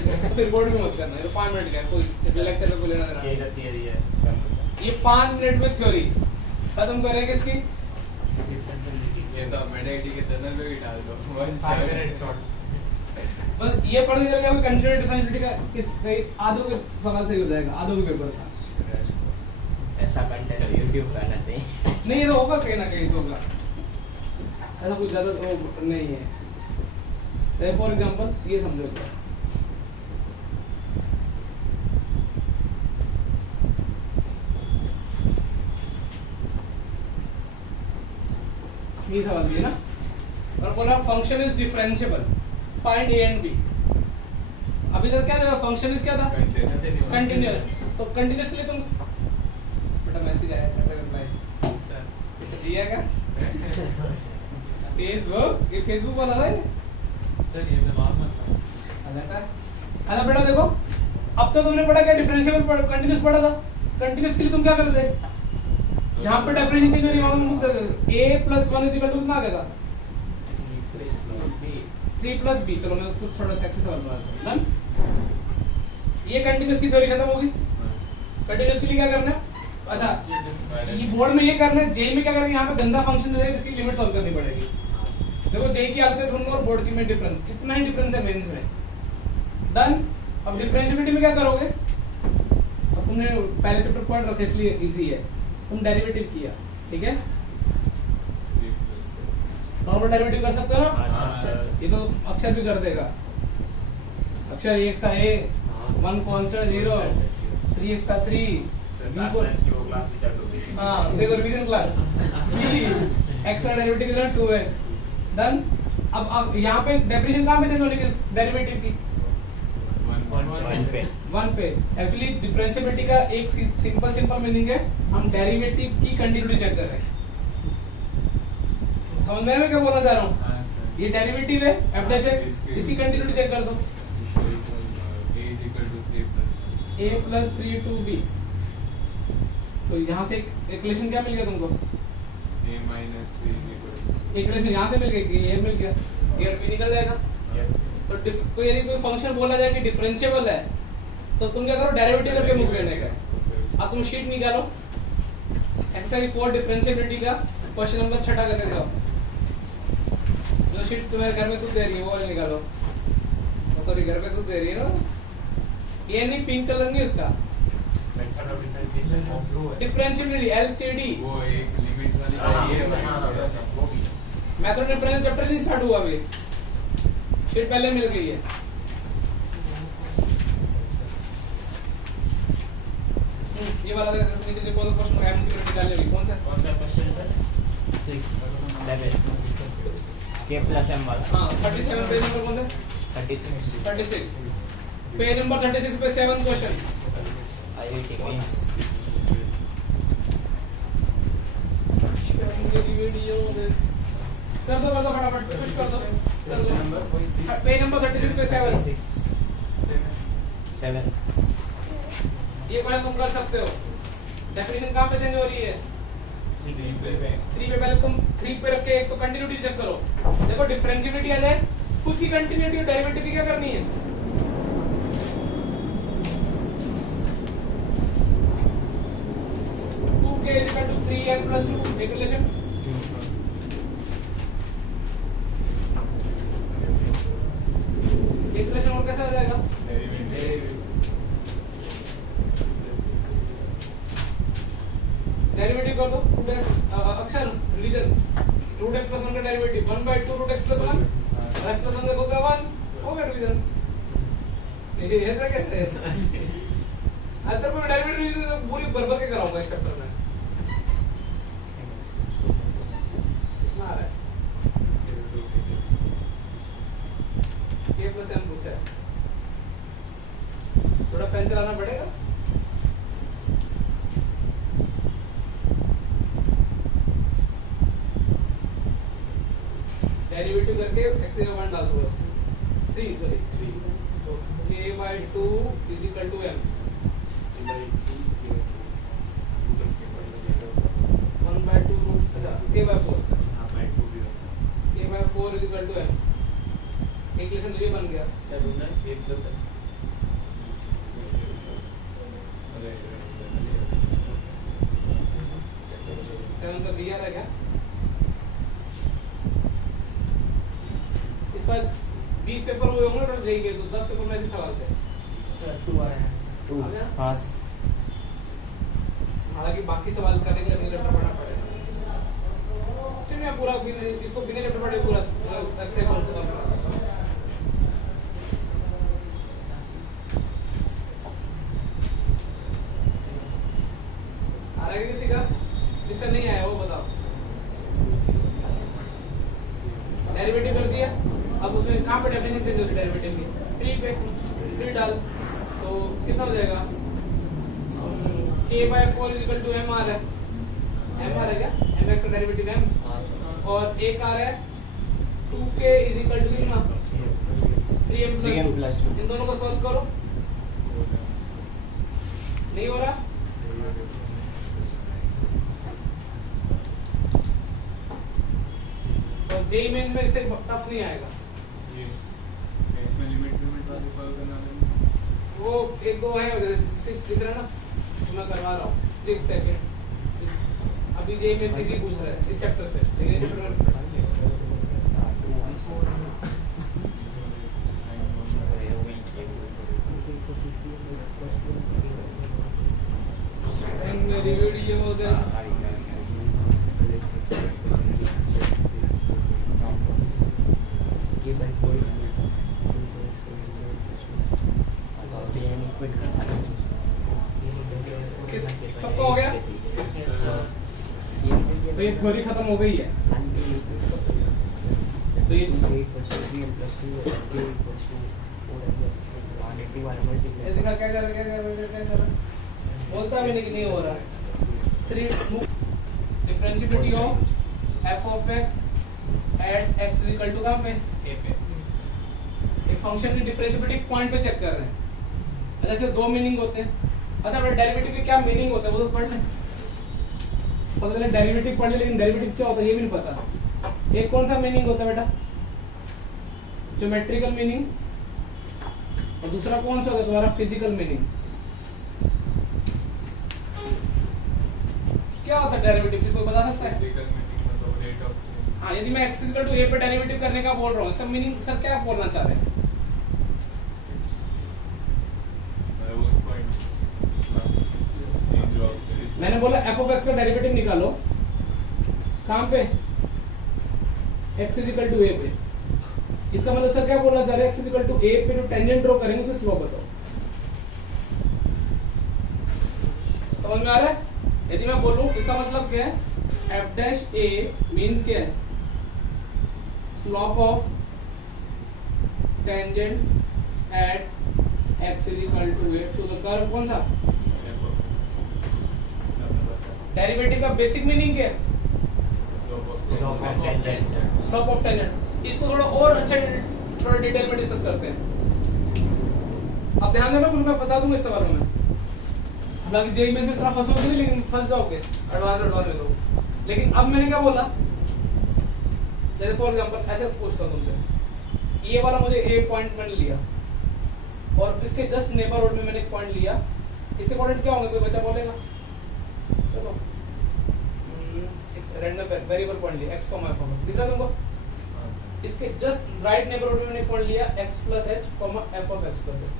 फिर बोर्ड भी मत करना, ये तो 5 मिनट का है, कोई लेक्चर में कोई लेना देना ये थियरी है, ये 5 मिनट में थ्योरी खत्म करेंगे इसकी। ये तो मेडिटी के चैनल पे भी डाल दो 5 मिनट शॉर्ट। बस ये पढ़ के चले जाओगे कंटीन्यूटी डिफरेंशिएबिलिटी का किस कई आधो के सवाल सही हो जाएगा, आधो के पेपर का। ऐसा कंटेंट यूट्यूब पे आना चाहिए। नहीं ये तो होगा कहीं ना कहीं तो होगा, ऐसा कुछ ज्यादा तो नहीं है। फॉर एग्जांपल ये समझो, ये सवाल दिया ना, और बोला function is differentiable, find A and B. अभी तक क्या था, फंक्शन इज क्या था, कंटीन्यूअस। तो कंटीन्यूअस के लिए तुम बेटा मैसेज आया दिया क्या फेसबुक, ये फेसबुक वाला था ये सर ये जवाब मत अच्छा बेटा देखो, अब तो तुमने पढ़ा क्या, डिफरेंशिएबल कंटीन्यूअस पढ़ा था। कंटीन्यूअस के लिए तुम क्या करते थे, जहां पे डिफरेंशिएशन थ्योरी वहां मुक्त देते थे। a + 1 = कितना आ गया था, 3 + b। चलो मैं कुछ थोड़ा सा एक्सेस सवाल बनाता हूं। ये कंटीन्यूअस की थ्योरी खत्म होगी। कंटीन्यूअस के लिए क्या करना है, अच्छा ये बोर्ड में ये करना है, जे में क्या करना है, यहाँ पे गंदा फंक्शन दे जिसकी लिमिट सॉल्व करनी पड़ेगी। देखो जे की आदत दोनों और बोर्ड की में डिफरेंस कितना ही डिफरेंस है मेंस में। डन। अब डिफरेंशिएबिलिटी में क्या करोगे, अब तुमने पहले चैप्टर पढ़ रखे इसलिए इजी है, तुम डेरिवेटिव किया, ठीक है, नॉर्मल डेरिवेटिव कर सकते हो ना, ये तो अक्षर भी कर देगा। अक्षर x का a, 1 कांस्टेंट 0, 3x का 3, b को हाँ देखो रिवीजन क्लास b, x का डेरिवेटिव कितना 2x। डन। अब यहाँ पे डेफिनेशन कहाँ पे चेंज होगी डेरिवेटिव की, 1 पे। एक्चुअली डिफरेंशिएबिलिटी का एक सिंपल मीनिंग है, हम डेरिवेटिव की कंटिन्यूटी चेक कर रहे हैं। समझ में क्या बोलना चाह रहा हूँ, ये डेरिवेटिव है f डैश x, इसकी कंटिन्यूटी चेक कर दो, a + 3 2b। तो यहाँ से एक इक्वेशन क्या मिल गया तुमको, a - 3 एक इक्वेशन यहाँ से मिल गई, ये मिल गया, ये भी निकल जाएगा। तो कोई यदि कोई फंक्शन बोला जाए कि डिफरेंशिएबल है, तो तुम क्या करो, डेरिवेटिव करके मुक्त लेने का। अब तुम शीट निकालो, एक्सरसाइज 4 डिफरेंशिएबिलिटी का क्वेश्चन नंबर 6 करके दिखाओ। जो शीट तुम्हारे घर में खुद दे रही है वो वाली निकालो, सॉरी घर पे खुद दे रही है ना, ये नहीं पिंक कलर नहीं उसका, डिफरेंशिएबिलिटी एलसीडी, वो एक लिमिट वाली ये मेथड डिफरेंस चैप्टर से स्टार्ट हुआ अभी, शीट पहले मिल गई है। ये वाला नीचे जो कौन क्वेश्चन है हम निकालने वाली कौन सा क्वेश्चन सर 7 k + m वाला। हां 37 पेज नंबर कौन सा 36 पेज नंबर 36 पे 7 क्वेश्चन IIT मींस कर दो फटाफट पुश कर दो। पेज नंबर 36 पे 7 ये क्वेश्चन तुम कर सकते हो। डेफिनेशन कहां पे चेंज हो रही है, 3 पे पहले तुम 3 पे रख के एक तो कंटिन्यूटी चेक करो। देखो डिफरेंशिएबिलिटी आ जाए, खुद की कंटिन्यूटी और डेरिवेटिव की क्या करनी है, k = 3n + 2 एक रिलेशन। एक रिलेशन और कैसा आ जाएगा, डेरिवेटिव कर दो अक्षर रिलीजन √x + 1 का डेरिवेटिव 1/2 √x + 1 x + 1 का होगा 1 हो गया डिवीजन। ये ऐसा कैसे है, अंतर में डेरिवेटिव पूरी बरबर के कराऊंगा इस चैप्टर में। k + m पूछा है, थोड़ा पेन चलाना पड़ेगा। डेरिवेटिव करके x का 1 डाल दो, 3 सॉरी 3 तो k/2 = m 1/2 रूट अच्छा k/4 k/4 = m। इक्वेशन तो ये बन गया, क्या बोलना है 1 + सेवन का बी आ रहा है क्या? इस बार 20 पेपर हुए होंगे ना जेईई के, तो 10 पेपर में ऐसे सवाल थे। टू आ गया? हाँ हालांकि बाकी सवाल करने के लिए बिना लेटर पढ़ना पड़ेगा। चलिए मैं पूरा इसको बिना लेटर पढ़े पूरा एक्सेल और से करना सकता हूं। आ रहा है किसी का? जिसका नहीं आया वो बताओ। डेरिवेटिव कर दिया, अब उसमें कहाँ पे डेफिनेशन चेंज होगी डेरिवेटिव की? 3 पे 3 डाल तो कितना हो जाएगा? k/4 इक्वल टू m आ रहा है। m आ रहा है क्या? mx का डेरिवेटिव m, और एक आ रहा है 2k इज इक्वल टू कितना? 3m plus 2। इन दोनों को सॉल्व करो। नहीं हो रहा? और जेईई मेन में इससे टफ नहीं आएगा। इसमें लिमिट वाले सॉल्व करना है। वो एक दो है, 6 दिख रहा है ना, मैं करवा रहा हूँ 6 सेकंड। अभी जेईई मेन से ही पूछ रहा है इस चैप्टर से, लेकिन इस चैप्टर में मेरी वीडियो दे। सबका हो गया? तो ये थ्योरी खत्म हो गई है। तो ये देखा क्या कर रहा है? बोलता भी नहीं कि नहीं हो रहा है। 3 differentiability of f of x at x is equal to कहाँ पे? a पे। एक फंक्शन की डिफरेंशिएबिलिटी पॉइंट पे चेक कर रहे हैं। अच्छा इसके 2 मीनिंग होते हैं। अच्छा बेटा डेरिवेटिव के क्या मीनिंग होता है वो तो पढ़ लें। पता चला डेरिवेटिव पढ़ ले, लेकिन डेरिवेटिव क्या होता है ये भी नहीं पता। एक कौन सा मीनिंग होता है बेटा? ज्योमेट्रिकल मीनिंग, और दूसरा कौन सा होता है तुम्हारा? Physical meaning. क्या होता है डेरिवेटिव, किसको बता सकता है? रेट ऑफ हाँ, यदि मैं x इक्वल टू a पे डेरिवेटिव करने का बोल रहा हूँ, इसका मीनिंग सर क्या बोलना चाह रहे हैं? मैंने बोला f of x का डेरिवेटिव निकालो, कहाँ पे? x is equal to a पे। इसका मतलब सर क्या बोलना चाह रहे हैं? x is equal to a पे जो टेंजेंट ड्रॉ करेंगे उसे स्लोप बताओ। समझ में आ रहा है? यदि मैं बोलूं इसका मतलब क्या है? f dash a मीन्स क्या है? Slope of tangent at x is equal to a to the curve कौन सा? डेरिवेटिव का बेसिक मीनिंग क्या है? Slope of tangent. इसको थोड़ा और अच्छे थोड़ा डिटेल में डिस्कस करते हैं। अब ध्यान देना, मैं फंसा दूंगा इस सवालों में। हालांकि जेईई में से इतना फंसोगे नहीं, लेकिन फंस जाओगे एडवांस में तो। लेकिन अब मैंने क्या बोला, जैसे फॉर एग्जांपल ऐसे पूछता हूं तुमसे, ये वाला मुझे ए पॉइंट मैंने लिया और इसके जस्ट नेबरहुड में मैंने एक पॉइंट लिया। इसके कोऑर्डिनेट क्या होंगे, कोई बच्चा बोलेगा? चलो एक रैंडम वेरिएबल पॉइंट लिया x, f दिख रहा है तुमको? इसके जस्ट राइट नेबरहुड में मैंने पॉइंट लिया x plus h, f of x plus h।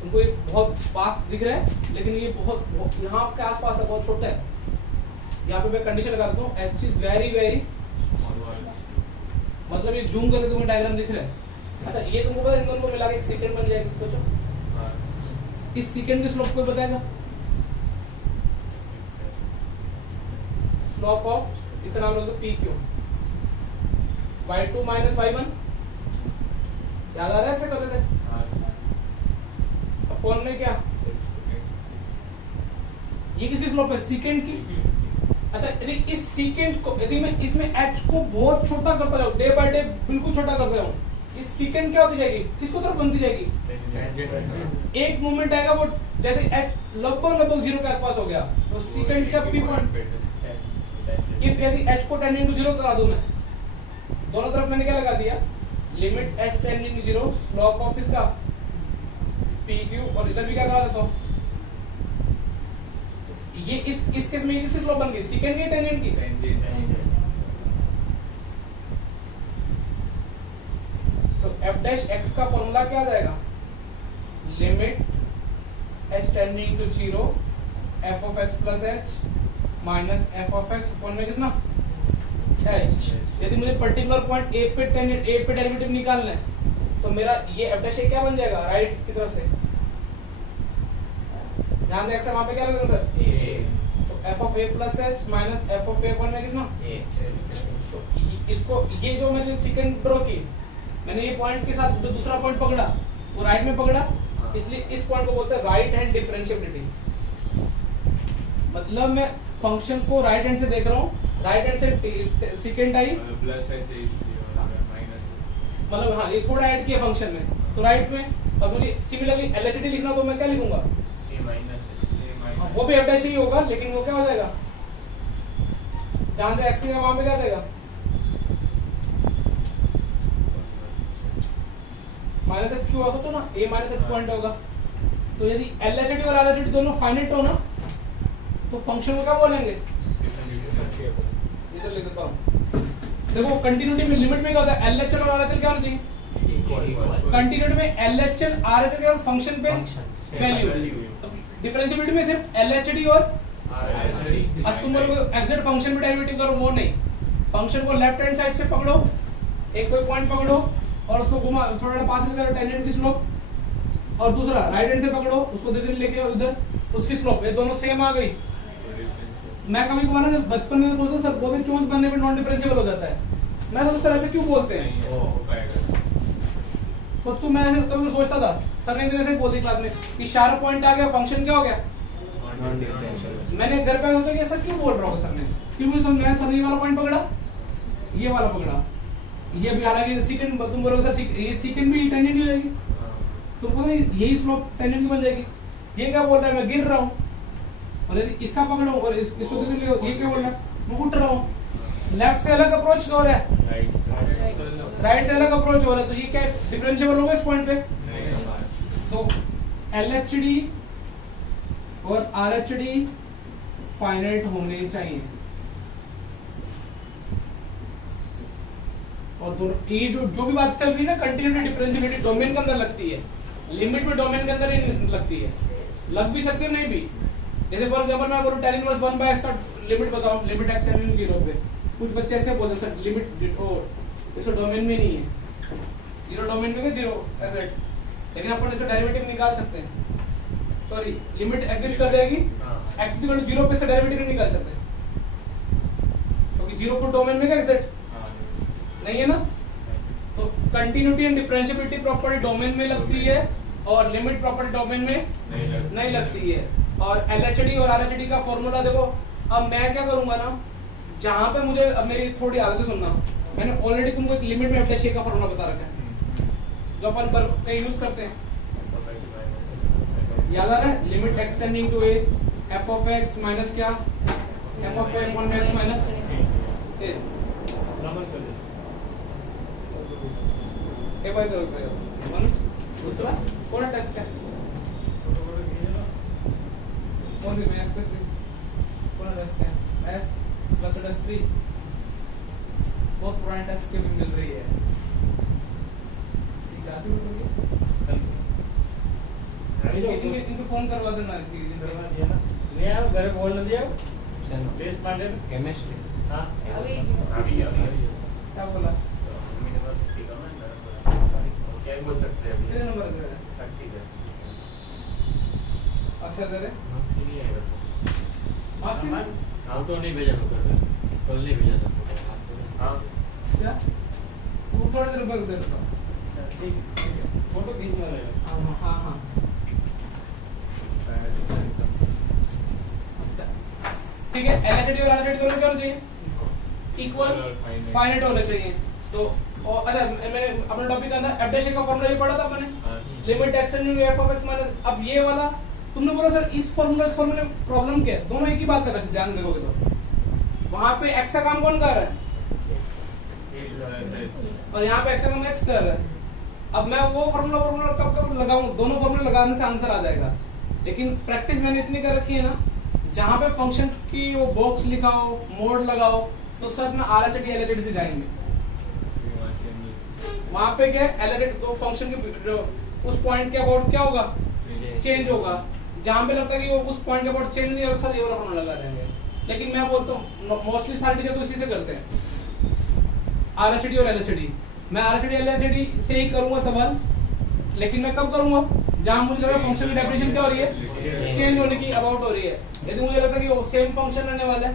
तुमको ये बहुत पास दिख रहा है, लेकिन ये बहुत यहाँ के आसपास है, बहुत छोटा है। यहाँ पे मैं कंडीशन लगा देता हूँ h इज वेरी वेरी, मतलब ये जूम करके तुम्हें डायग्राम दिख रहा है। अच्छा ये तुमको पता है इन दोनों को मिला के एक सेकंड बन जाएगी, सोचो इस सेकंड की स्लोप कोई बताएगा? स्लोप ऑफ इसका नाम लोगे PQ, y2 माइनस y1, याद आ रहा है? ऐसे करते थे अपॉन में क्या, ये किसकी स्लोप है? सेकंड की। अच्छा यदि इस सेकंड को, यदि मैं इसमें h को बहुत छोटा करता जाऊं, डे बाय डे बिल्कुल छोटा करता जाऊं, इस सेकंड क्या होती जाएगी, किसको तरफ बनती जाएगी? एक मूवमेंट आएगा वो जैसे h लगभग 0 के आसपास हो गया तो सेकंड का p पॉइंट, इफ यदि h को टेंडिंग टू 0 करा दूं मैं, दोनों तरफ मैंने क्या लगा दिया, limit h tending to 0, slope of इसका पी क्यू और इधर भी क्या करा देता हूँ, ये इस केस में किसकी स्लोप बन गई, सेकेंड की टेंजेंट की। तो f डैश x का फॉर्मूला क्या आ जाएगा, limit h tending to 0 f of x plus h minus f of x upon में कितना h। यदि मुझे पर्टिकुलर पॉइंट a पे टेंजेंट a पे डेरिवेटिव निकालना है तो मेरा ये f डैश क्या बन जाएगा, राइट की तरफ से ध्यान दें x वहां पे क्या लगेगा सर, ए तो f of a plus h minus f of a upon में कितना, ए तो इसको ये जो मैंने सेकंड ड्रॉ की, मैंने ये पॉइंट के साथ जो दूसरा पॉइंट पकड़ा वो राइट में पकड़ा, इसलिए इस पॉइंट को बोलते हैं राइट हैंड डिफरेंशिएबिलिटी। मतलब मैं फंक्शन को राइट हैंड से देख रहा हूँ, राइट हैंड से सेकंड आई प्लस है इसलिए माइनस, मतलब हाँ ये थोड़ा ऐड किया फंक्शन में तो राइट में। अब मुझे सिमिलरली एलएचडी लिखना तो मैं क्या लिखूंगा, ए माइनस वो भी f डैश ही होगा, लेकिन वो क्या हो जाएगा, जहां से x का वहां पे क्या देगा, माइनस एक्स क्यू होता तो ना a माइनस एक्स पॉइंट होगा। तो यदि एलएचडी और आरएचडी दोनों फाइनाइट हो ना तो फंक्शन को क्या बोलेंगे, इधर लिख देता हूं, देखो कंटिन्यूटी में लिमिट में क्या होता है, एलएचएल और आरएचएल क्या होना चाहिए, कंटिन्यूटी में एलएचएल आरएचएल के फंक्शन पे वैल्यू, डिफरेंशिएबिलिटी में सिर्फ एलएचडी और अब तुम बोलोगे एग्जैक्ट फंक्शन पे डेरिवेटिव करो, वो नहीं, फंक्शन को लेफ्ट हैंड साइड से पकड़ो, एक कोई पॉइंट पकड़ो और उसको घुमा थोड़ा पास में करो टेंजेंट की स्लोप, और दूसरा राइट हैंड से पकड़ो उसको धीरे धीरे लेके उधर उसकी स्लोप, ये दोनों सेम आ गई। मैं कभी कभार ना बचपन में सोचता सर बोलते चोंच बनने पे नॉन डिफरेंशिएबल हो जाता है, मैं सोचता सर ऐसे क्यों बोलते हैं, तो मैं ऐसे कभी सोचता था, सर ने ऐसे बोल दी क्लास में कि शार्प पॉइंट आ गया फंक्शन क्या हो गया नॉन डिफरेंशियल। मैंने घर पे सोचा कि ऐसा क्यों बोल रहा हूँ सर ने, क्यों मुझे समझ में, सर ने ये वाला पॉइंट पकड़ा, ये वाला पकड़ा, ये भी हालांकि सेकंड तुम बोलोगे सर ये सेकंड भी टेंजेंट हो जाएगी, तुमको नहीं यही स्लोप टेंजेंट की बन जाएगी, ये क्या बोल रहा है मैं गिर रहा हूँ, और यदि इसका पकड़ो और इसको दे दूं, ये क्या बोल रहा है मैं उठ रहा हूँ, लेफ्ट से अलग अप्रोच हो रहा है, राइट से अलग अप्रोच हो रहा है, तो ये क्या डिफरेंशिएबल होगा इस पॉइंट पे। तो एलएचडी और आरएचडी फाइनाइट होने चाहिए, और दोनों ये जो भी बात चल रही है ना कंटिन्यूटी डिफरेंशिएबिलिटी डोमेन के अंदर लगती है, लिमिट में डोमेन के अंदर ही लगती है, लग भी सकती है नहीं भी। जैसे फॉर एग्जांपल मैं बोलूं tan इनवर्स 1/x का लिमिट बताओ, लिमिट x टेंडिंग 0 पे, कुछ बच्चे ऐसे बोलते सर लिमिट इसको डोमेन में नहीं है, 0 डोमेन में 0 एग्जैक्ट, लेकिन अपन इसका डेरिवेटिव निकाल सकते हैं, सॉरी लिमिट एग्जिस्ट कर जाएगी x 0 पे इसका डेरिवेटिव नहीं निकाल सकते, क्योंकि 0 को डोमेन में क्या एग्जैक्ट नहीं है ना। तो continuity and differentiability property domain में लगती है और लिमिट प्रॉपर्टी डोमेन में नहीं लगती है। और एलएचडी और आरएचडी का फॉर्मूला देखो, अब मैं क्या करूंगा ना, जहां पे मुझे अब मेरी थोड़ी आदत सुनना, मैंने ऑलरेडी तुमको एक लिमिट में एफ का फॉर्मूला बता रखा है जो अपन पर यूज करते हैं, याद आ रहा है, limit x tending to a f of x minus क्या f of x upon x minus a, एक बार इधर रुक जाओ, दूसरा कौन टेस्ट है, कौन सी मैथ पे कौन टेस्ट है, s प्लस s 3 बहुत पुराने टेस्ट के भी मिल रही है, ठीक है इनको फोन करवा देना नहीं यार घर बोल दिया टेस्ट पांडे केमिस्ट्री हां अभी क्या बोला, क्या बोल सकते हैं कितने नंबर दे रहा है, ठीक है अक्षर दे रहे मार्क्स मार्क्स आउट तो नहीं भेजा तो कल नहीं भेजा था हाँ क्या वो थोड़ी देर बाद दे देता हूं, ठीक है फोटो खींचना रहेगा, हां हां ठीक है। एलएचडी और आरएचडी दोनों क्या होना चाहिए, इक्वल फाइनाइट होने चाहिए। तो और अच्छा मैंने अपने टॉपिक के अंदर एफ डैश का फॉर्मूला भी पढ़ा था अपने, limit x tending to F of x minus, अब ये वाला तुमने बोला सर इस फॉर्मूला इस फॉर्मूले प्रॉब्लम क्या है, दोनों एक ही बात कर रहे हैं, ध्यान देखोगे तो वहां पे एक्स का काम कौन कर रहा है और यहाँ पे एक्स का काम एक्स कर रहा है, अब मैं वो फॉर्मूला कब कब लगाऊं, दोनों फॉर्मूला लगाने से आंसर आ जाएगा। लेकिन प्रैक्टिस मैंने इतनी कर रखी है ना, जहां पे फंक्शन की वो बॉक्स लिखा हो, मोड लगाओ, तो सब में RHD LHD से जाएंगे। वहां पे क्या LHD तो फंक्शन के उस पॉइंट के अबाउट क्या होगा, चेंज होगा। जहां पे लगता है कि वो उस पॉइंट के अबाउट चेंज नहीं होगा, सर ये वाला फॉर्मूला लगा देंगे। लेकिन मैं बोलता हूँ मोस्टली सारे टीचर तो इसी से करते हैं, RHD और LHD। मैं RHD LHD से ही करूंगा सवाल, लेकिन मैं कब करूंगा, जहां मुझे लग रहा है फंक्शन की डेफिनेशन क्या हो रही है, चेंज होने की अबाउट हो रही है। यदि मुझे लगता है कि वो सेम फंक्शन रहने वाला है,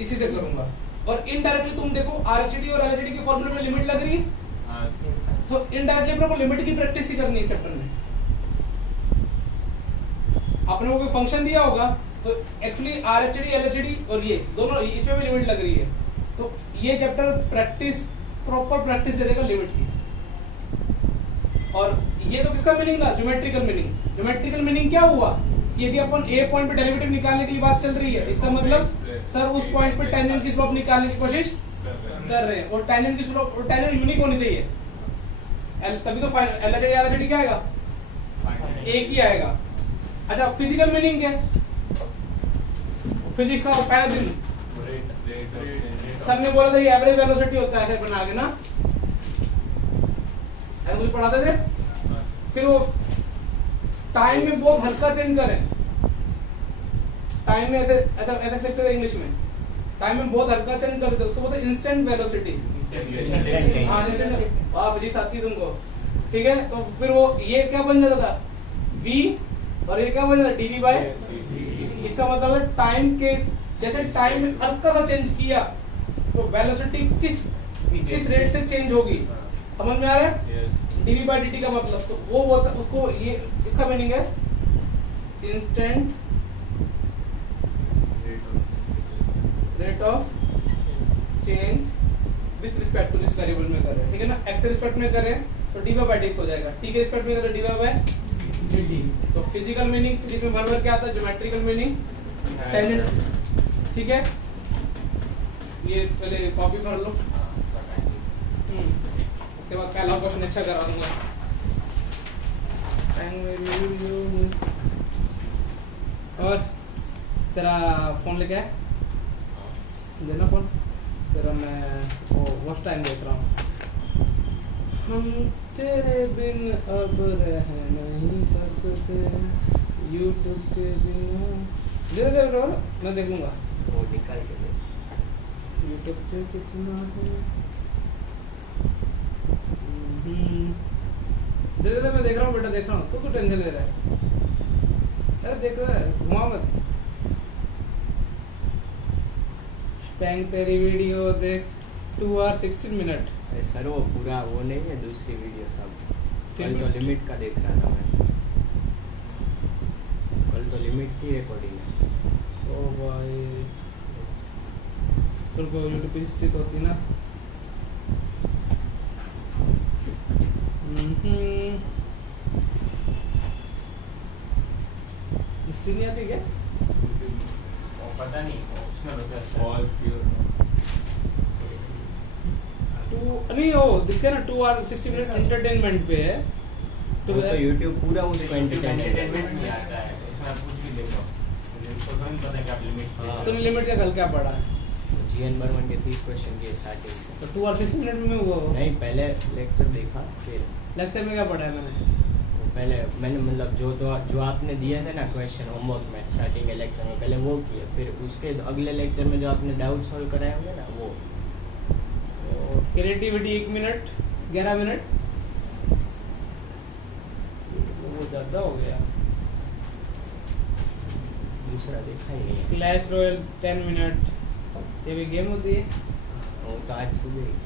इसी से करूंगा। और इनडायरेक्टली तुम देखो RHD और LHD की फॉर्मूले में लिमिट लग रही है, तो इनडायरेक्टली अपने को लिमिट की प्रैक्टिस ही करनी है चैप्टर में। आपने को कोई फंक्शन दिया होगा तो एक्चुअली RHD LHD और ये दोनों इसमें भी लिमिट लग रही है, तो ये चैप्टर प्रैक्टिस, प्रॉपर प्रैक्टिस दे देगा लिमिट की। और ये तो किसका मीनिंग था, ज्योमेट्रिकल मीनिंग। ज्योमेट्रिकल मीनिंग क्या हुआ, यदि अपन ए पॉइंट पे डेरिवेटिव निकालने की बात चल रही है, इसका मतलब सर उस पॉइंट पे टेंजेंट की स्लोप निकालने की कोशिश कर रहे हैं, और टेंजेंट की स्लोप, और टेंजेंट यूनिक होनी चाहिए, तभी तो LHD RHD क्या आएगा, एक ही आएगा। अच्छा, फिजिकल मीनिंग क्या, फिजिक्स का पहला दिन सर ने बोला था ये एवरेज वेलोसिटी होता है, ऐसे बना के ना, ऐसे मुझे पढ़ाते थे। फिर वो टाइम में बहुत हल्का चेंज करें, टाइम में ऐसे ऐसा ऐसा लिखते थे इंग्लिश में, टाइम में बहुत हल्का चेंज करते थे, उसको बोलते हैं इंस्टेंट वेलोसिटी। हाँ, इंस्टेंट। वाह, फिजिक्स आती है तुमको, ठीक है। तो फिर वो ये क्या बन जाता था, v, और ये क्या बन जाता, dv बाय। इसका मतलब है टाइम के जैसे टाइम में हल्का सा चेंज किया तो वेलोसिटी किस रेट से चेंज होगी, समझ में आ रहा है। dv बाय dt का मतलब, तो वो होता उसको, ये इसका मीनिंग है instant rate of change with respect to this variable में करें, ठीक है ना। x के रिस्पेक्ट में करें तो dy बाय dx हो जाएगा, t के रिस्पेक्ट में करें dy बाय dt। तो फिजिकल मीनिंग, फिजिक्स में बराबर क्या आता है, ज्योमेट्रिकल मीनिंग टेंजेंट, ठीक है। ये पहले कॉपी कर लो, उसके बाद पहला क्वेश्चन अच्छा करा दूंगा। और तेरा फोन लेके आए, देना फोन तेरा, मैं वॉच टाइम देख रहा हूँ। हम तेरे बिन अब रह नहीं सकते, यूट्यूब के बिना। दे दे दे, मैं देख लूंगा, वो निकाल के दे। यूट्यूब पे कितना है, दे दे, मैं देख रहा हूँ बेटा, देख रहा हूँ, तू क्यों टेंशन ले रहा है, अरे देख रहा है, घुमा मत। पैंग तेरी वीडियो देख 2 hours 16 minutes। अरे सर वो पूरा वो नहीं है, दूसरी वीडियो सब। कल तो Limit? लिमिट का देख रहा था मैं, कल तो लिमिट की रिकॉर्डिंग है। ओ भाई, तेरे को यूट्यूब पे स्थित होती ना। हिस्ट्री नहीं आती क्या? पता नहीं उसमें पॉज नहीं हो दिखते ना 2 hours 60 minutes एंटरटेनमेंट पे है, तो यूट्यूब पूरा उसको एंटरटेनमेंट नहीं आता है, उसमें आप कुछ भी देखो, मुझे तो नहीं पता क्या लिमिट। तो लिमिट का कल क्या पढ़ा है? GN बर्मन के 30 क्वेश्चन के स्टार्टिंग से। तो 2 hours 60 minutes में वो नहीं, पहले लेक्चर देखा, फिर लेक्चर में क्या पढ़ा है मैंने? पहले मैंने मतलब जो आपने दिए थे ना क्वेश्चन होमवर्क में स्टार्टिंग के लेक्चर में, पहले वो किए, फिर उसके अगले लेक्चर में जो आपने डाउट सॉल्व कराए होंगे ना वो। क्रिएटिविटी 1 मिनट 11 मिनट, वो ज्यादा हो गया। दूसरा देखा ही नहीं है। क्लैश रॉयल 10 मिनट, ये भी गेम होती है। वो तो आज सुबह ही की।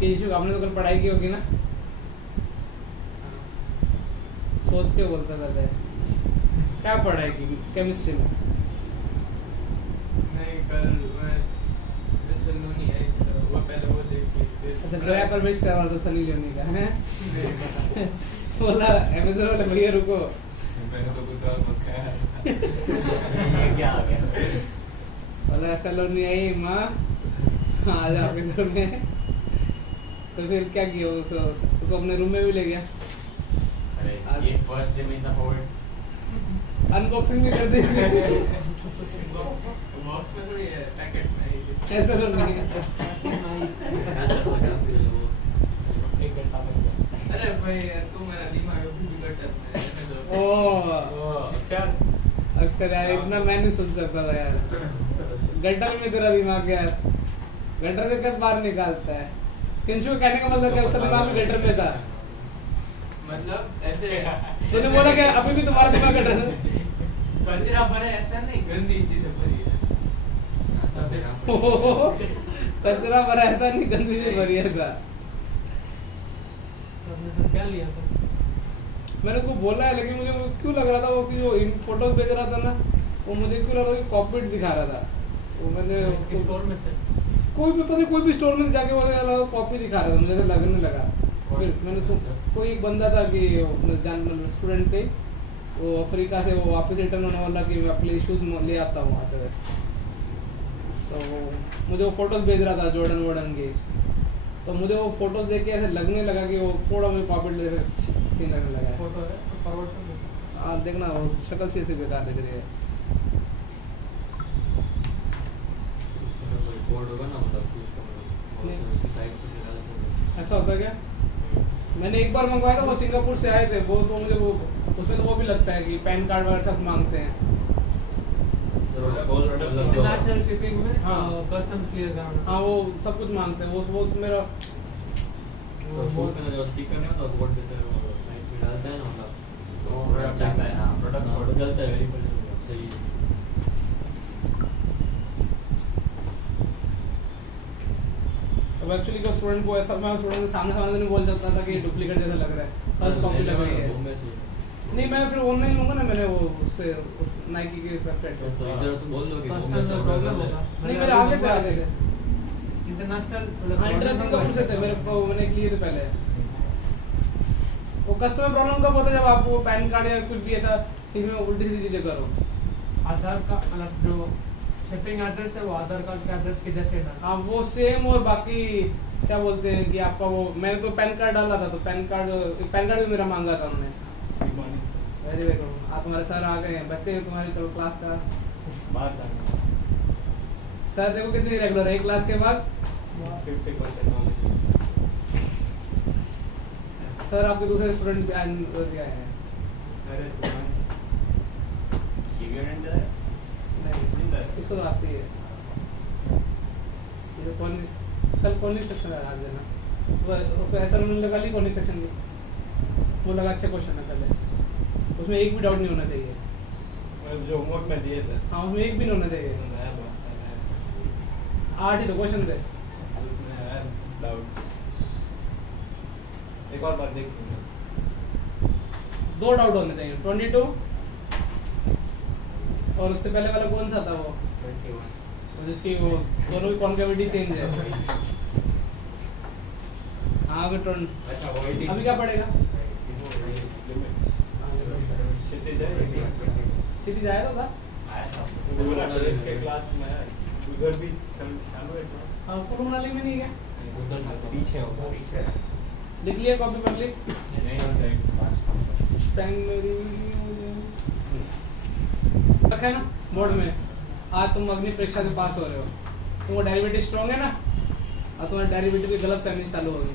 केशव आपने तो कल पढ़ाई की होगी ना, सोच के बोलता था क्या पढ़ाई की केमिस्ट्री में? नहीं, कल मैं सन्नू नहीं आई थी, तो वो पहले वो देख के अच्छा, ड्राई परमिश कर रहा था सनी लियोनी का है। बोला अमेज़न वाले भैया रुको, मैंने तो कुछ और मत कहा। ये क्या आ गया? बोला सलोनी आई माँ आज आपके घर में। तो फिर क्या किया उसको अपने रूम में भी ले गया, अरे ये फर्स्ट डे में इतना फॉरवर्ड अनबॉक्सिंग भी कर दी। बॉक्स में थोड़ी है, पैकेट में ऐसा तो नहीं है। एक घंटा लग गया। अरे भाई तू मेरा दिमाग अभी बिगड़ ओ अच्छा अक्सर यार इतना मैं नहीं सुन सकता था यार। गटर में तेरा दिमाग यार, गटर से कब बाहर निकालता है। किंशु कहने का मतलब क्या, उसका दिमाग भी गटर में था। मतलब ऐसे तूने बोला क्या अभी भी तुम्हारा दिमाग गटर में? कचरा भरा है, ऐसा नहीं, गंदी चीजें भरी है। ओहो, कचरा भरा ऐसा नहीं, गंदी भी भरी ऐसा। क्या लिया था? मैंने उसको बोला है, लेकिन मुझे वो क्यों लग रहा था वो कि जो इन फोटोज भेज रहा था ना, वो मुझे क्यों लग रहा था कि कॉपीड दिखा रहा था। वो मैंने उसको स्टोर में से कोई भी पता नहीं, कोई भी स्टोर में जाके वो कॉपी दिखा रहा था, मुझे ऐसा लगने लगा। फिर मैंने उसको, कोई एक बंदा था कि स्टूडेंट थे, वो अफ्रीका से वो वापस रिटर्न होने वाला कि मैं अपने इश्यूज ले आता हूँ आते हुए। तो मुझे वो फोटोज भेज रहा था जॉर्डन वॉर्डन के, तो मुझे वो फोटोज देख के ऐसे लगने लगा कि वो थोड़ा मुझे कॉपी सीन लगने लगा है। फोटो है फॉरवर्ड कर दो। हाँ देखना, वो शक्ल से ऐसे बेकार दिख रही है। कोड होगा ना, मतलब उसकी साइट पे डाला ऐसा होता है क्या? मैंने एक बार मंगवाया था, वो सिंगापुर से आए थे, वो तो मुझे वो उसमें तो वो भी लगता है कि पैन कार्ड वगैरह सब मांगते हैं। इंटरनेशनल शिपिंग में हाँ। कस्टम क्लियर कराना। हाँ वो सब कुछ मांगते हैं, वो मेरा तो शूट में जो स्टिकर नहीं होता, कोड देते हैं, वो साइट पे डालता है ना, मतलब तो प्रोडक्ट जाता है। हाँ, प्रोडक्ट कोड बदलता है वेरीफाई सही। अब एक्चुअली को स्टूडेंट को ऐसा, मैं स्टूडेंट के सामने सामने नहीं बोल सकता था कि ये डुप्लीकेट जैसा लग रहा है, फर्स्ट कॉपी लग रही है। बॉम्बे से नहीं मैं फिर ऑनलाइन लूंगा ना, मैंने वो उससे नाइकी के वेबसाइट से। तो इधर से बोल दो कि First बॉम्बे से time ऑर्डर problem कर ले। होगा। नहीं मेरे आगे थे, आगे थे। इंटरनेशनल हाँ इंटरेस्ट सिंगापुर से थे मेरे को, मैंने लिए थे पहले। वो कस्टमर प्रॉब्लम कब होता है, जब आपको पैन कार्ड या कुछ भी ऐसा इसमें उल्टी सीधी चीजें करो। आधार का मतलब जो शिपिंग एड्रेस है वो आधार कार्ड के एड्रेस के जैसे है। हाँ वो सेम, और बाकी क्या बोलते हैं कि आपका वो, मैंने तो पैन कार्ड डाला था, तो पैन कार्ड भी मेरा मांगा था उन्होंने। वेरी वेलकम, आप तुम्हारे सर आ गए हैं, बच्चे तुम्हारी क्लास का बात करना सर देखो कितनी रेगुलर है, एक क्लास के बाद 50% नॉलेज। सर आपके दूसरे स्टूडेंट भी आए हैं। अरे नहीं इसको तो आती है। ये कल सेक्शन लगा देना, उसको ऐसा नहीं लगा ली कौन सेक्शन की, वो लगा अच्छा क्वेश्चन है पहले, उसमें एक भी डाउट नहीं होना चाहिए। जो होमवर्क में दिए थे हाँ उसमें एक भी नहीं होना चाहिए। 8 ही तो क्वेश्चन थे। उसमें है डाउट। एक और बार देख 2 डाउट होने चाहिए, 22 और उससे पहले वाला कौन सा था वो, जिसकी वो दोनों की कॉन्केविटी चेंज है। हाँ अभी क्या पड़ेगा, सीधी जाएगा था क्लास में उधर भी चालू है क्लास। हाँ कुल्लू मनाली में नहीं है, पीछे होगा पीछे लिख लिया कॉपी कर ली। रखा है ना बोर्ड में, आज तुम अग्नि परीक्षा से पास हो रहे हो, तुम्हारा डेरिवेटिव स्ट्रॉन्ग है ना, और तुम्हारे डेरिवेटिव की गलत फहमी चालू हो गई।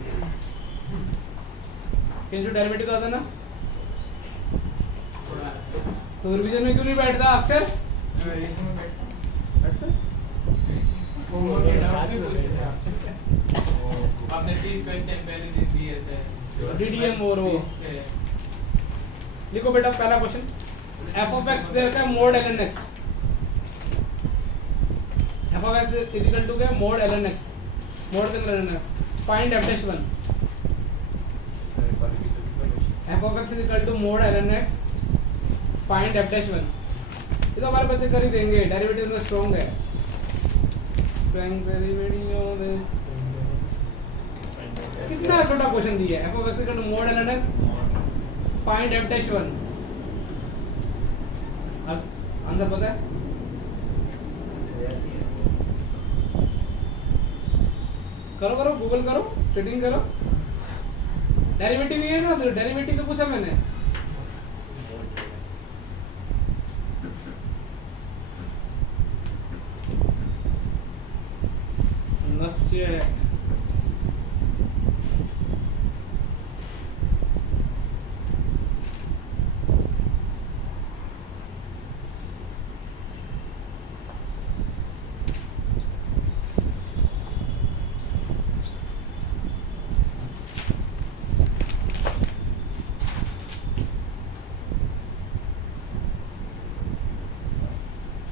किंतु डेरिवेटिव तो आता है ना, तो रिवीजन में क्यों नहीं बैठता अक्षर? आपने 30 क्वेश्चन पहले दिन दिए थे, डीडीएम और वो लिखो बेटा। पहला क्वेश्चन, एफ ऑफ एक्स दे रखा है mod ln x, F of X is equal to क्या, मोड ln x, मोड के अंदर ln है, find f dash 1, F of X is equal to mod ln x, find f dash 1। ये तो हमारे बच्चे कर ही देंगे, डेरिवेटिव में स्ट्रांग है। कितना छोटा क्वेश्चन दिया है, f of x equal to mod ln x, find f dash 1। Answer पता है? करो करो गूगल करो, चीटिंग करो। डेरिवेटिव ये है ना, तो डेरिवेटिव पे पूछा मैंने। नश्चय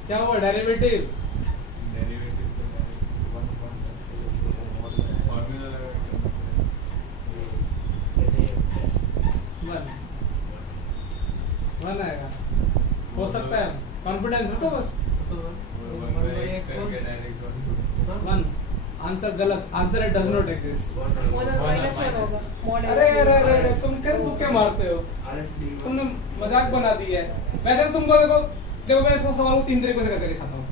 क्या हुआ डेरिवेटिव? वन आएगा, हो सकता है, कॉन्फिडेंस रखो बस। वन आंसर गलत, आंसर डज नॉट एग्जिस्ट। अरे अरे अरे तुम क्या मारते हो, तुमने मजाक बना दी है। वैसे तुमको देखो मैं इसको सवाल को 3 तरीके से करके दिखाता हूँ।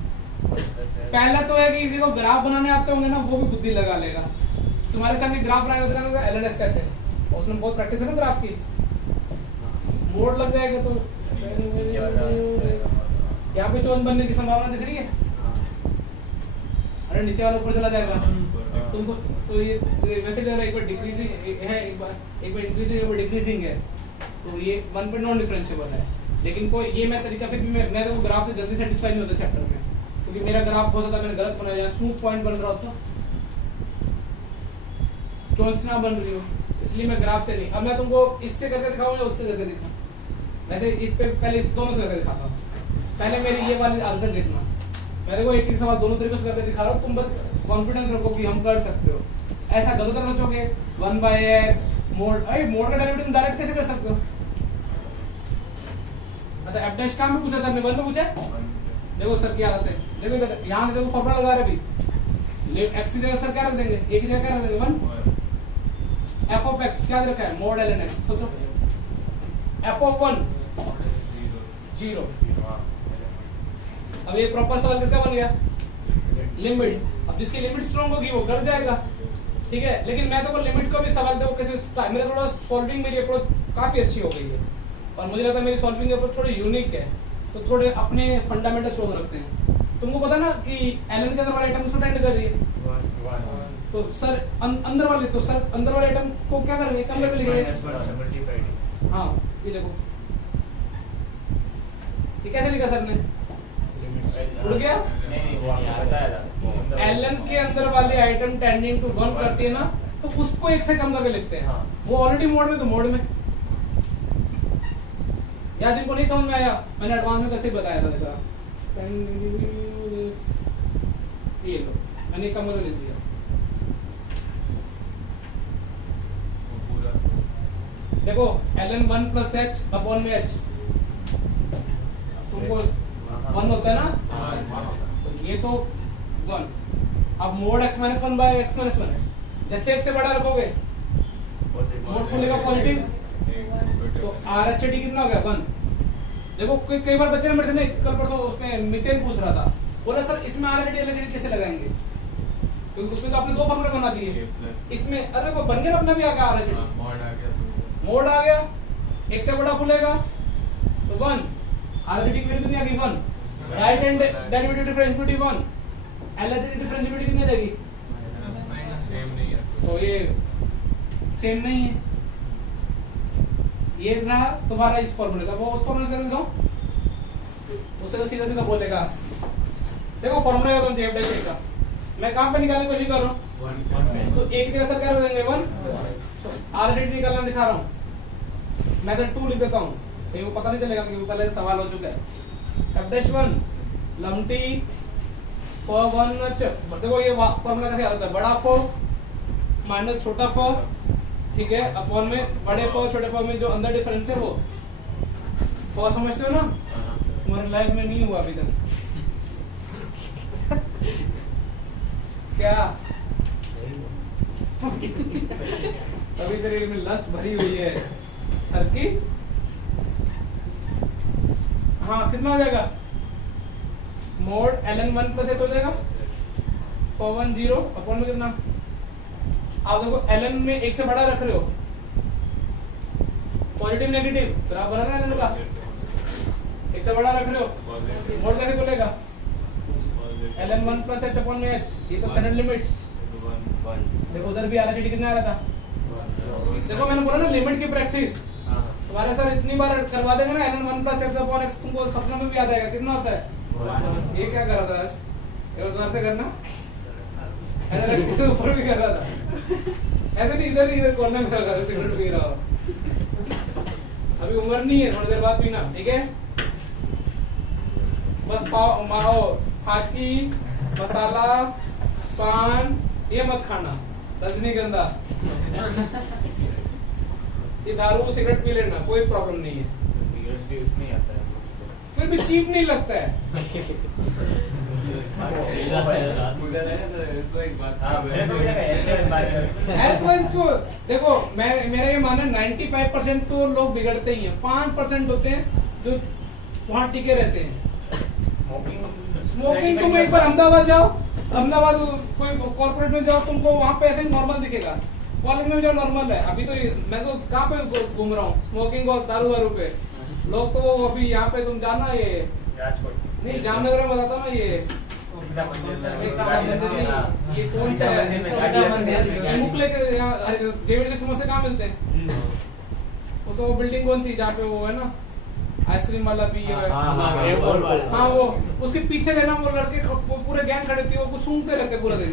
पहला तो है कि देखो ग्राफ बनाने आते होंगे ना, वो भी बुद्धि लगा लेगा। तुम्हारे सामने ग्राफ बनाएगा एलएनएस कैसे, उसमें बहुत प्रैक्टिस है ना ग्राफ की, मोड लग जाएगा तो यहाँ पे जोन बनने की संभावना दिख रही है। अरे नीचे वाला ऊपर चला जाएगा तुमको, तो ये वैसे एक बार डिक्रीजिंग है, एक बार इंक्रीजिंग, एक बार डिक्रीजिंग है, तो ये 1 पे नॉन डिफरेंशिएबल है। लेकिन कोई ये मैं तरीका फिर भी मैं तो ग्राफ से जल्दी सेटिस्फाई नहीं होता चैप्टर में, क्योंकि मेरा ग्राफ हो सकता है मैंने गलत बनाया, स्मूथ पॉइंट बन रहा होता, जोन्स ना बन रही हो, इसलिए मैं ग्राफ से नहीं। अब मैं तुमको इससे करके दिखाऊं या उससे करके दिखाऊं? वैसे इस पे पहले इस दोनों से करके दिखाता हूँ। पहले मेरी ये वाली आंसर देखना, मैं देखो एक सवाल दोनों तरीकों से करके दिखा रहा हूँ, तुम बस कॉन्फिडेंस रखो कि हम कर सकते हो। ऐसा गलत तरह सोचोगे 1/x मोड, अरे मोड का डेरिवेटिव डायरेक्ट कैसे कर सकते हो? अच्छा एफ डैश काम में पूछा सर ने, 1 पे पूछा है। देखो सर की आदत है, देखो इधर यहाँ से देखो फॉर्मूला लगा रहे अभी, x की जगह सर क्या रख देंगे, a की जगह क्या रख देंगे 1, f ऑफ x क्या रखा है मोड ln x, सोचो f ऑफ 1 0। अब ये प्रॉपर सवाल किसका बन गया, लिमिट। अब जिसकी लिमिट स्ट्रांग होगी वो कर जाएगा, ठीक है। लेकिन मैं तो लिमिट को भी सवाल देखो कैसे, मेरा थोड़ा सॉल्विंग मेरी अप्रोच काफी अच्छी हो गई है, और मुझे लगता है मेरी सॉल्विंग अप्रोच थोड़ी यूनिक है, तो थोड़े अपने फंडामेंटल स्ट्रांग रखते हैं। तुमको पता ना कि एलन के अंदर वाले आइटम उसको टेंड कर रही है, तो सर अंदर वाले, तो सर अंदर वाले आइटम को क्या कर रही है, कम करके लिख रही है। हाँ ये देखो, ये कैसे लिखा सर ने, उड़ गया। एलन के अंदर वाले आइटम टेंडिंग टू 1 करती है ना, तो उसको 1 से कम करके लिखते हैं। वो ऑलरेडी मोड में, तो मोड में। या जिनको नहीं समझ में आया, मैंने एडवांस में कैसे बताया था, देखा ये लो, मैंने कम करके लिख दिया। देखो ln 1 + h अपॉन में h, तुमको 1 होता है ना, तो ये तो 1। अब मोड x - 1/x - 1, जैसे x से बड़ा रखोगे मोड खुलेगा पॉजिटिव, तो RHD कितना हो गया 1। देखो कई बार बच्चे मेरे से कल परसों उसमें मिथेन पूछ रहा था, बोला सर इसमें RHD LHD कैसे लगाएंगे, क्योंकि उसमें तो आपने 2 फॉर्मूले बना दिए, इसमें अरे वो बन गया अपना भी आ गया RHD, मोड आ गया, 1 से बड़ा खुलेगा तो 1, RHD की वैल्यू कितनी आ गई 1, right hand derivative differentiability 1, LHD differentiability कितनी आ जाएगी, तो ये सेम नहीं है। ये रहा तुम्हारा इस फॉर्मूले का, वो उस फॉर्मूले का दो, उससे तो सीधा सीधा बोलेगा। देखो फॉर्मूला कौन सा है का, मैं कहां पे निकालने की कोशिश कर रहा हूं, तो एक जगह सर क्या रख देंगे 1, RHD निकालना दिखा रहा हूं, मेथड 2 लिख देता हूं, ये वो पता नहीं चलेगा कि वो पहले सवाल हो चुका है। f'1 लमटी फ 1, देखो ये फॉर्मूला कैसे आता है, बड़ा फ माइनस छोटा फ, ठीक है, अपॉन में बड़े फ छोटे फ में जो अंदर डिफरेंस है वो फ, समझते हो ना, तुम्हारी लाइफ में नहीं हुआ अभी तक क्या, अभी तेरे में लस्ट भरी हुई है हर की। हाँ कितना हो जाएगा, मोड ln 1 + h हो जाएगा, फ 1 0 अपॉन में कितना आप देखो ln में एक से बड़ा रख रहे हो, पॉजिटिव नेगेटिव ग्राफ बना रहा है ln का, एक से बड़ा रख रहे हो, मोड कैसे खुलेगा? ln 1 प्लस h अपॉन में h, ये तो स्टैंडर्ड लिमिट। देखो उधर भी RHD कितना आ रहा था? देखो मैंने बोला ना लिमिट की प्रैक्टिस, तुम्हारे सर इतनी बार करवा देंगे ना ln 1 plus x upon x, तुमको सपने में भी याद आएगा कितना होता है। ये क्या कर रहा था आज? ये उधर से करना, ऐसे रख के ऊपर भी कर रहा था, ऐसे नहीं इधर कॉर्नर में रखा था, सिगरेट पी रहा हो। अभी उम्र नहीं है, थोड़ी देर बाद पीना, ठीक है? बस माओ फाकी मसाला पान ये मत खाना, रजनीगंधा ये दारू सिगरेट पी लेना, कोई प्रॉब्लम नहीं है, सिगरेट भी उसमें ही आता है, फिर भी चीप नहीं लगता है। हेल्थ वाइज क्यों? देखो मेरा ये मानना है 95% तो लोग बिगड़ते ही हैं, 5% होते हैं जो वहाँ टिके रहते हैं। स्मोकिंग तुम एक बार अहमदाबाद जाओ, अहमदाबाद कोई कॉर्पोरेट में जाओ, तुमको वहाँ पे ऐसे नॉर्मल दिखेगा, कॉलेज में जाओ नॉर्मल है। अभी तो मैं तो कहाँ पे घूम रहा हूँ स्मोकिंग और दारू वारू पे, लोग तो अभी यहाँ पे तुम जाना ये नहीं जामनगर में बताता ना ये कौन सा है मुकले के जेविड के समोसे कहाँ मिलते हैं? उसका वो बिल्डिंग कौन सी जहाँ पे वो है ना आइसक्रीम वाला भी है, हाँ वो उसके पीछे है ना वो लड़के पूरे गैंग खड़े थे, वो सूंघते रहते पूरा दिन।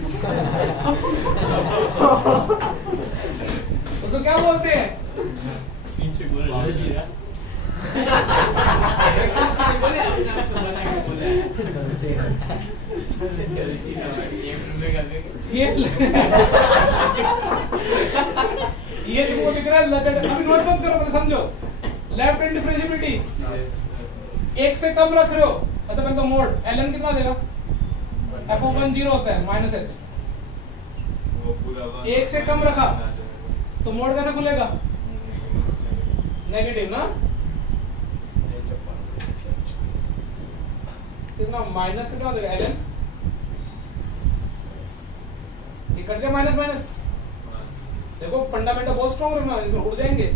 उसको क्या बोलते हैं? ये तुमको दिख रहा है लचड़, अभी नोट मत करो, समझो लेफ्ट हैंड डिफरेंशिएबिलिटी एक से कम रख रहे हो, मतलब पहले तो मोड ln कितना देगा? f(1) 0 होता है माइनस h, एक से कम रखा तो मोड कैसे खुलेगा? नेगेटिव ना, कितना माइनस कितना देगा ln? ये कट गया माइनस माइनस, देखो फंडामेंटल बहुत स्ट्रॉन्ग रखना, इसमें उड़ जाएंगे,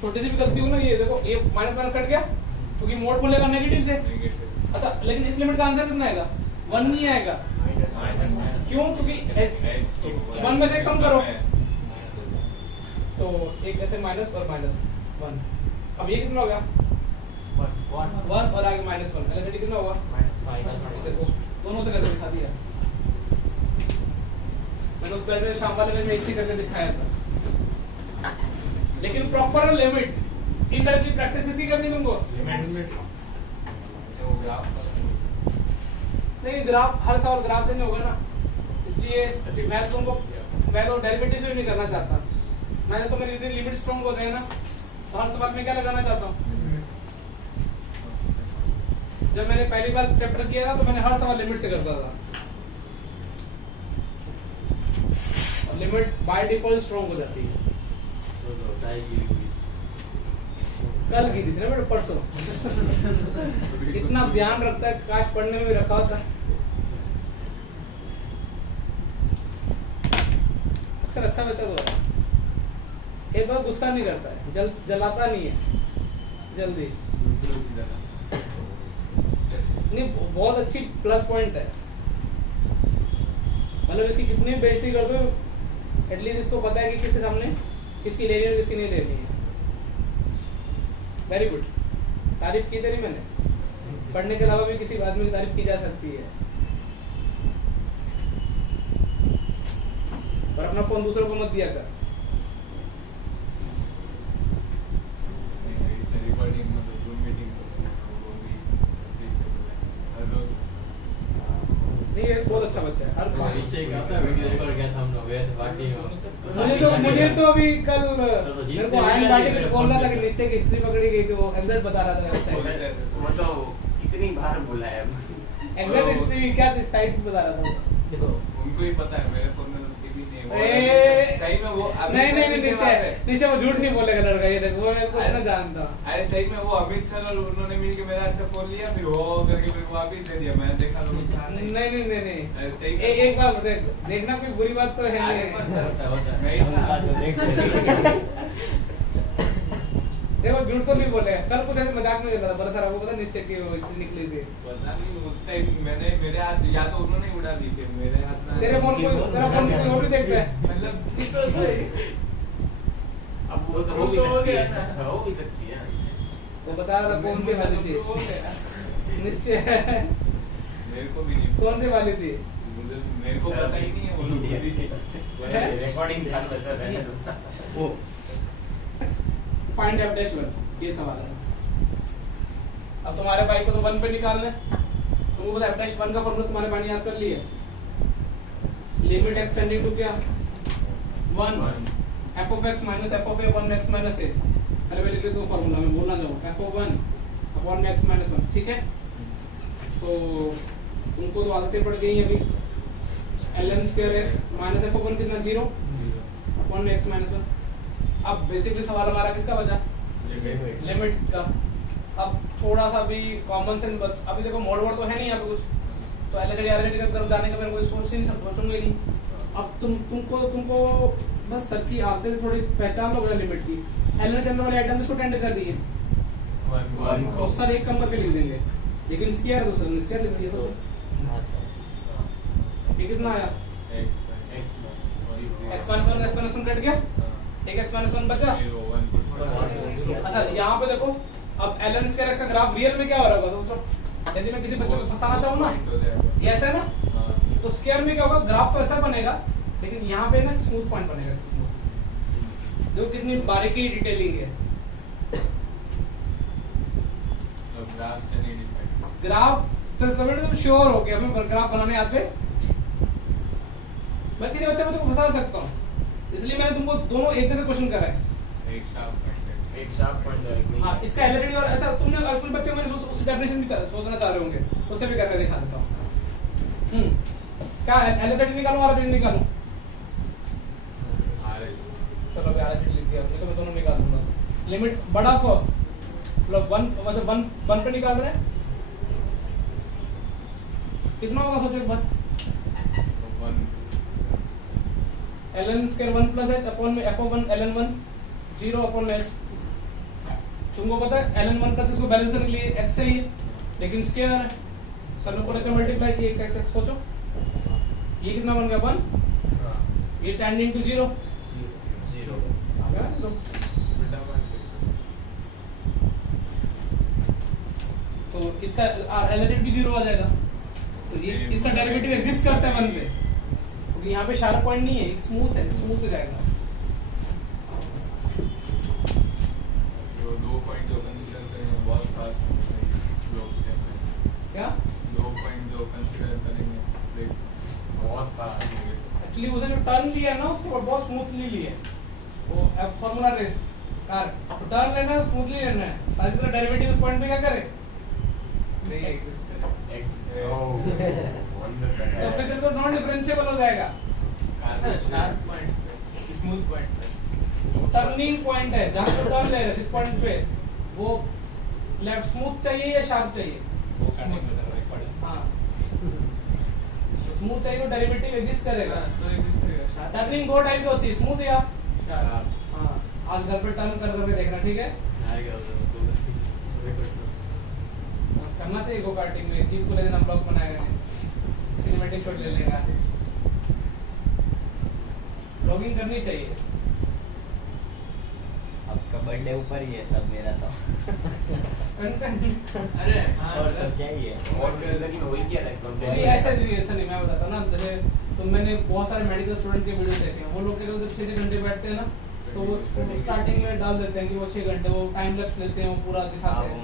छोटी सी भी गलती हो ना, ये देखो ये माइनस माइनस कट गया क्योंकि मोड खुलेगा नेगेटिव से। अच्छा लेकिन इस लिमिट का आंसर कितना आएगा? 1 नहीं आएगा, क्यों? क्योंकि 1 में से कम करो तो एक ऐसे माइनस और माइनस 1, अब ये कितना होगा? 1 और आगे माइनस 1, एलसीडी कितना होगा? देखो दोनों से करके दिखा दिया मैंने, उस पहले शाम वाले में एक ही करके दिखाया था। लेकिन प्रॉपर लिमिट इन तरह की प्रैक्टिस किसकी करनी तुमको? नहीं ग्राफ हर सवाल ग्राफ से नहीं होगा ना, इसलिए मैं तो डेरिवेटिव से नहीं करना चाहता, मैंने तो मेरी लिमिट स्ट्रॉन्ग हो जाए ना, तो हर सवाल में क्या लगाना चाहता हूँ। जब मैंने पहली बार चैप्टर किया था तो मैंने हर सवाल लिमिट से करता था, और लिमिट बाय डिफॉल्ट स्ट्रॉन्ग हो जाती है। कल की थी ना बेटा, परसों इतना ध्यान रखता है, काश पढ़ने में भी रखा होता। अक्सर अच्छा बच्चा तो एक बार गुस्सा नहीं करता है, जलाता नहीं है जल्दी, नहीं बहुत अच्छी प्लस पॉइंट है, मतलब इसकी कितनी बेइज्जती कर दो एटलीस्ट इसको पता है कि किसके सामने किसकी लेनी है और किसकी नहीं लेनी है। वेरी गुड, तारीफ की थी नहीं मैंने, पढ़ने के अलावा भी किसी आदमी की तारीफ की जा सकती है, और अपना फोन दूसरों को मत दिया कर। नहीं ये बहुत अच्छा बच्चा है, हर इससे क्या था, वीडियो रिकॉर्ड किया था हम लोग गए थे पार्टी में, मुझे तो अभी कल मेरे को आयन पार्टी में बोल रहा था कि निश्चय की हिस्ट्री पकड़ी गई, तो एग्जैक्ट बता रहा था, वो तो कितनी बार बोला है, एग्जैक्ट हिस्ट्री क्या साइट बता रहा था, देखो उनको ही पता है, मेरे फोन में तो टीवी नहीं है, सही में वो नहीं नहीं नहीं नीचे वो झूठ नहीं बोलेगा लड़का, ये देखो वो मेरे को इतना जानता हूँ। अरे सही में वो अमित सर और उन्होंने मिलके मेरा अच्छा फोन लिया, फिर वो करके मेरे को वापिस दे दिया, मैंने देखा लोग नहीं नहीं नहीं अरे नहीं सही में। एक बार देखना कोई बुरी बात तो है अरे नहीं। बस नहीं हम था। बात तो देख देखो झूठ तो नहीं बोले, कल कुछ ऐसे मजाक में बोला था, बड़ा सारा वो पता निश्चय की वो इसलिए निकली थी। पता नहीं उस टाइम मैंने मेरे हाथ या तो उन्होंने उड़ा दी थी मेरे हाथ में। तेरे फोन को तेरा फोन कोई और भी देखता है। मतलब ठीक तो सही। अब वो तो हो भी सकती है, हो भी सकती है। वो बता रहा था कौन सी वाली थी, हो गया। निश्चय मेरे को भी नहीं कौन सी वाली थी। मेरे को पता ही नहीं है वो लोग भी थे। रिकॉर्डिंग था वैसा रहने दो। वो फाइंड एफ डैश 1 ये सवाल है। अब तुम्हारे भाई को तो 1 पे निकालना है, तुमको पता है एफ डैश 1 का फॉर्मूला तुम्हारे भाई ने याद कर लिया। लिमिट x टेंडिंग टू क्या 1 f of x minus f of a 1 x minus a। पहले मैं लिख लेता हूं फॉर्मूला में, बोलना चाहूँ f of 1 upon x minus 1, ठीक है। तो तुमको तो आदतें पड़ गई हैं अभी। ln square x minus f of 1 कितना 0 upon x minus 1। अब बेसिकली सवाल हमारा किसका बचा, लिमिट का। अब थोड़ा सा भी कॉमन सेंस, अभी देखो मोड वर्ड तो है नहीं यहाँ पे कुछ, तो एलएलडी आरएलडी की तरफ जाने का मेरे को सोच ही नहीं सकता, सोचूंगा ही नहीं। अब तुमको बस सर की आदतें थोड़ी पहचान लो लिमिट की। एलएन के अंदर वाले आइटम इसको टेंड कर दिए तो सर एक कम करके लिख देंगे, लेकिन स्क्वायर तो सर स्क्वायर लिख दिया तो ये कितना आया x - 1 कट गया, एक x - 1 बचा। अच्छा यहाँ पे देखो, अब ln स्क्वायर x का ग्राफ रियल में क्या हो रहा होगा दोस्तों, यदि मैं किसी बच्चे को फंसाना चाहूँ ना, ये ऐसा है ना, तो स्क्वायर में क्या होगा, ग्राफ तो ऐसा बनेगा लेकिन यहाँ पे ना स्मूथ पॉइंट बनेगा। देखो कितनी बारीकी डिटेलिंग है। ग्राफ तो सभी तुम श्योर हो गया हमें ग्राफ बनाने आते, मैं किसी बच्चे को फंसा सकता हूँ, इसलिए मैंने तुमको दोनों एक जैसे क्वेश्चन कराए। एक शार्प पॉइंट है। हाँ इसका एलएलडी और अच्छा तुमने कुछ बच्चे मेरे उस डेफिनेशन भी सोचना चाह रहे होंगे, उससे भी करके दिखा देता हूँ। क्या एलएलडी निकालूं आरएलडी निकालूं, चलो अभी आरएलडी लिख दिया, तो मैं दोनों निकाल दूंगा। लिमिट बड़ा फ मतलब 1 पे निकाल रहे हैं, कितना होगा सोचो एक बार। ln square 1 plus h upon में f of 1 ln 1 0 upon h। तुमको पता है ln 1 प्लस इसको बैलेंस करने के लिए x से ही, लेकिन स्क्वायर है सर ने ऊपर से मल्टीप्लाई किए x x सोचो ये कितना बन गया 1, ये टेंडिंग टू 0 आ गया ना लो। तो इसका एलएलडी 0 आ जाएगा, तो ये इसका डेरिवेटिव एग्जिस्ट करता है 1 पे, क्योंकि यहाँ पे शार्प पॉइंट नहीं है, स्मूथ है, स्मूथ से जाएगा। जो 2 पॉइंट जो कंसीडर करेंगे बहुत फास्ट लोग से क्या 2 पॉइंट जो कंसीडर करेंगे बहुत फास्ट एक्चुअली उसे जो टर्न लिया है ना उसको बहुत स्मूथली लिया है, वो अब फार्मूला रेस कार टर्न लेना है, स्मूथली लेना है, सारी तरह डेरिवेटिव उस पॉइंट पे क्या करे नहीं एग्जिस्ट करे तो फिर तो नॉन डिफरेंशिएबल हो जाएगा। Sharp point smooth point turning point है जहां पे टर्न ले रहे हैं, इस पॉइंट पे वो लेफ्ट स्मूथ चाहिए या शार्प चाहिए, हाँ तो स्मूथ चाहिए, वो डेरिवेटिव एग्जिस्ट करेगा। तो एग्जिस्ट करेगा टर्निंग दो टाइप की होती है, स्मूथ या हाँ। आज घर पे टर्न कर करके देखना, ठीक है, करना चाहिए गो कार्टिंग में, जीत को ले देना, ब्लॉग बनाएगा, सिनेमैटिक शॉट ले लेगा, ब्लॉगिंग करनी चाहिए। आपका बर्थडे ऊपर ही है सब मेरा तो कंटेंट अरे हाँ और तो क्या ही है। और लेकिन वही किया था नहीं ऐसा नहीं मैं बताता ना, जैसे तो मैंने बहुत सारे मेडिकल स्टूडेंट के वीडियो देखे हैं, वो लोग जब 6 घंटे बैठते हैं ना तो वो स्टार्टिंग में डाल देते हैं कि वो 6 घंटे वो टाइम लैप्स लेते हैं, वो पूरा दिखाते हैं।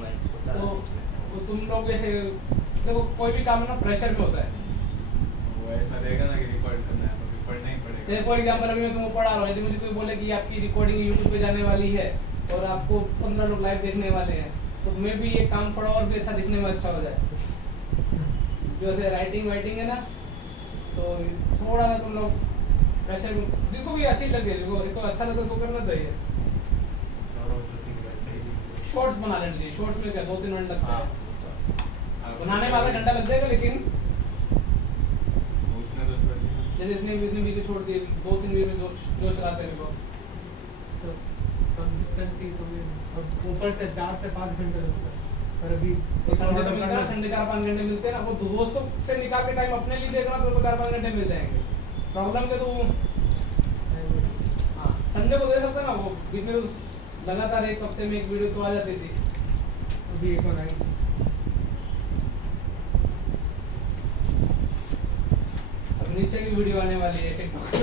तो वो तुम लोग जैसे देखो कोई भी काम है ना प्रेशर में होता है, वो ऐसा रहेगा ना कि रिकॉर्ड करना है तो पढ़ना ही पड़ेगा। जैसे फॉर एग्जांपल अभी मैं तुमको पढ़ा रहा हूँ, यदि मुझे कोई बोले कि आपकी रिकॉर्डिंग यूट्यूब पे जाने वाली है और आपको 15 लोग लाइव देखने वाले हैं, तो मैं भी ये काम थोड़ा और भी अच्छा दिखने में अच्छा हो जाए। जो ऐसे राइटिंग वाइटिंग है ना, तो थोड़ा सा तुम लोग प्रेशर देखो भी अच्छी लग रही है, देखो इसको अच्छा लगता है तो करना चाहिए। शॉर्ट्स बना लेना चाहिए, शॉर्ट्स में क्या 2-3 मिनट लगता है, बनाने में आधा घंटा लग जाएगा, लेकिन उसने तो छोड़ दिया। जैसे इसने वीडियो छोड़ दी 2-3 वीडियो में जो चलाते हैं देखो, तो कंसिस्टेंसी तो भी और ऊपर से 4 से 5 घंटे लगता है। पर अभी संडे तो मिलता है, संडे 4-5 घंटे मिलते हैं ना, वो दोस्तों से निकाल के टाइम अपने लिए देखना तो 4-5 घंटे मिल जाएंगे। प्रॉब्लम के तो हाँ संडे को दे सकते हैं ना, वो बीच में तो लगातार एक हफ्ते में एक वीडियो तो आ जाती थी। अभी एक और आई। अब निश्चय की वीडियो आने वाली है टिकटॉक पे।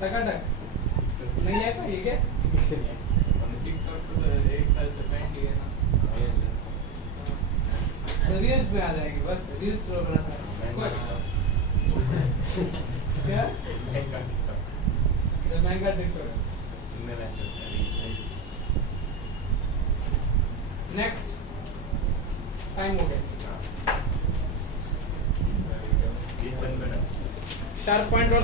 टकाटक नहीं है क्या ये क्या? टिकटॉक तो 1 साल से पेंडिंग है ना। रील्स में आ जाएगी, बस रील्स स्क्रॉल बनाना है। क्या? महंगा टिकटॉक। नेक्स्ट टाइम हो गया। शार्प पॉइंट और